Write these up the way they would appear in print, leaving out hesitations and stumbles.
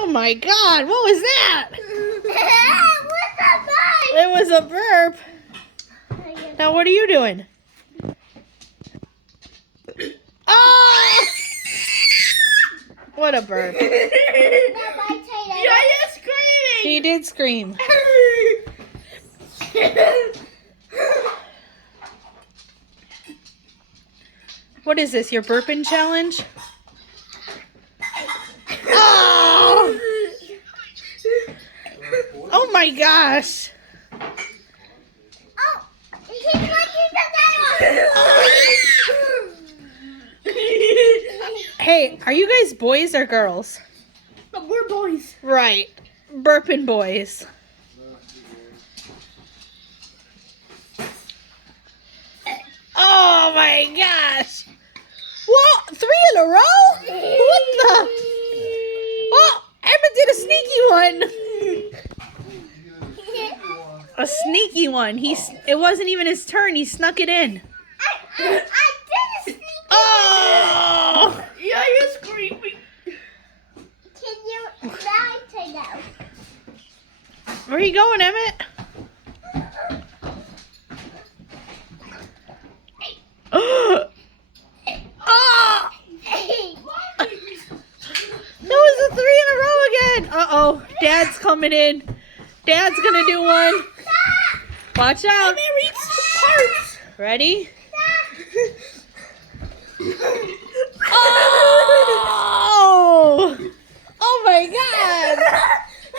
Oh my God, what was that? It was a burp. Now what are you doing? Oh! What a burp. He did scream. What is this, your burping challenge? Oh! Oh my gosh. Hey, are you guys boys or girls? We're boys. Right. Burping boys. Oh my gosh. Whoa, 3 in a row? What the? Oh, Emma did a sneaky one. A sneaky one. It wasn't even his turn. He snuck it in. I did a sneaky. Oh! Yeah, you're screaming. Can you ride to go? Where are you going, Emmett? Oh! That was a 3 in a row again. Uh-oh. Dad's coming in. Dad's gonna do one. Watch out. Ready? Oh! Oh my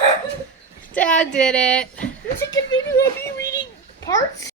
God! Dad did it. There's a good video of me reading parts.